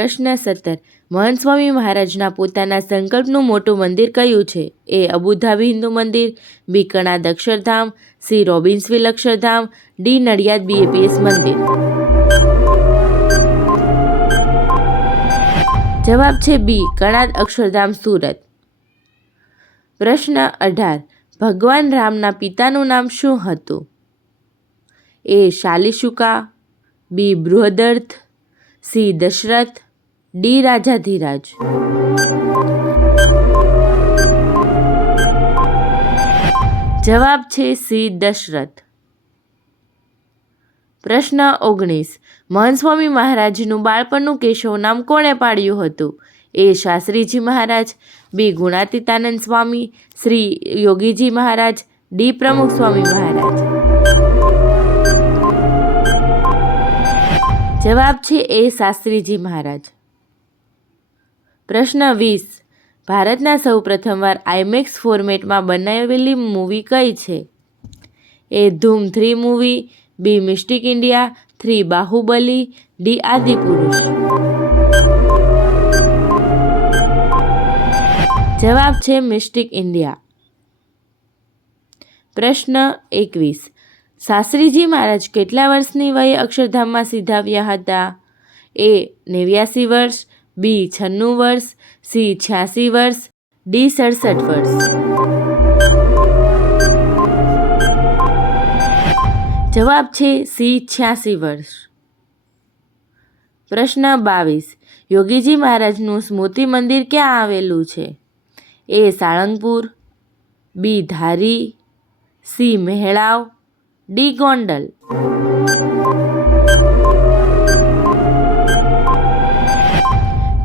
પ્રશ્ન 17. મહંત સ્વામી મહારાજના પોતાના સંકલ્પનું મોટું મંદિર કયું છે? એ. અબુધાબી હિન્દુ મંદિર, B. Kanad Akshardham, C. Robbinsville Akshardham, D. Nadiad BAPS મંદિર. જવાબ છે બી. કણાદ અક્ષરધામ, સુરત. પ્રશ્ન 18. ભગવાન રામના પિતાનું નામ શું હતું? એ. શાલિશુકા, બી. બૃહદર્થ, સી. દશરથ, ડી. રાજાધિરાજ. જવાબ છે સી. દશરથ. પ્રશ્ન 19. મહંત સ્વામી મહારાજનું બાળપણનું કેશવ નામ કોણે પાડ્યું હતું? એ. શાસ્ત્રીજી મહારાજ, બી. ગુણાતીતાનંદ સ્વામી, શ્રી યોગીજી મહારાજ, ડી. પ્રમુખ સ્વામી મહારાજ. જવાબ છે એ. શાસ્ત્રીજી મહારાજ. પ્રશ્ન 20. ભારતના સૌ પ્રથમવાર આઈમેક્સ ફોર્મેટમાં બનાવેલી મૂવી કઈ છે? A. Dhoom 3 movie, B. Mystic India, 3. Baahubali, D. Adipurush. જવાબ છે મિસ્ટિક ઇન્ડિયા. પ્રશ્ન 21. શાસ્ત્રીજી મહારાજ કેટલા વર્ષની વયે અક્ષરધામમાં સિધાવ્યા હતા? એ. 89 વર્ષ, બી. 96 વર્ષ, સી. 86 વર્ષ, ડી. 67 વર્ષ. જવાબ છે સી. 86 વર્ષ. પ્રશ્ન 22. યોગીજી મહારાજનું સ્મૃતિ મંદિર ક્યાં આવેલું છે? એ. સાળંગપુર, બી. ધારી, સી. મહેળાવ, ડી. ગોંડલ.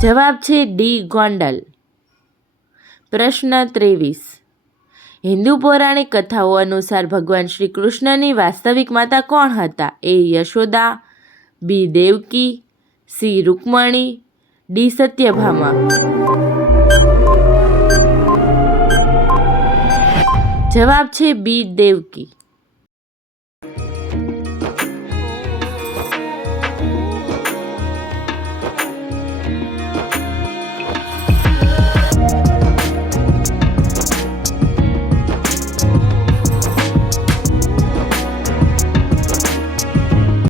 જવાબ છે ડી. ગોંડલ. પ્રશ્ન 23. હિન્દુ પૌરાણિક કથાઓ અનુસાર ભગવાન શ્રી કૃષ્ણની વાસ્તવિક માતા કોણ હતા? એ. યશોદા, બી. દેવકી, સી. રૂકમણી, ડી. સત્યભામા. જવાબ છે બી. દેવકી.